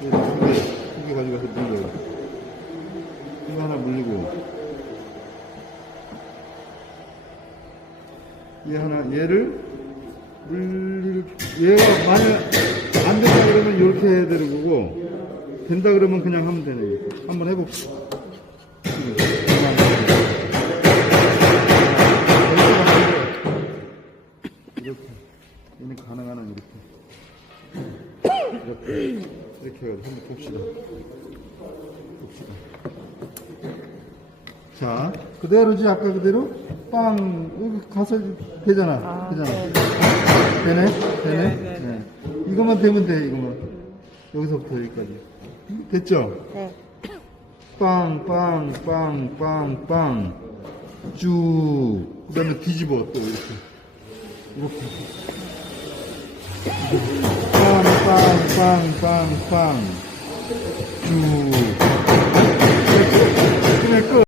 얘두 개, 두개 가져가서 물려요. 이거 하나 물리고. 얘 하나, 얘를 물릴, 얘가 만약 안 된다 그러면 이렇게 해야 되는 거고, 된다 그러면 그냥 하면 되네. 한번 해봅시다. 이렇게. 얘는 가능한 한 이렇게. 이렇게. 이렇게 해가지고 한번 봅시다. 봅시다. 자, 그대로지, 아까 그대로? 빵, 여기 가서 되잖아. 아, 되잖아. 네. 되네? 되네? 네, 네. 이것만 되면 돼, 이것만. 여기서부터 여기까지. 됐죠? 네. 빵, 빵, 빵, 빵, 빵. 쭉. 그 다음에 뒤집어, 또 이렇게. 이렇게. 빵, 빵, phang phang phang chu.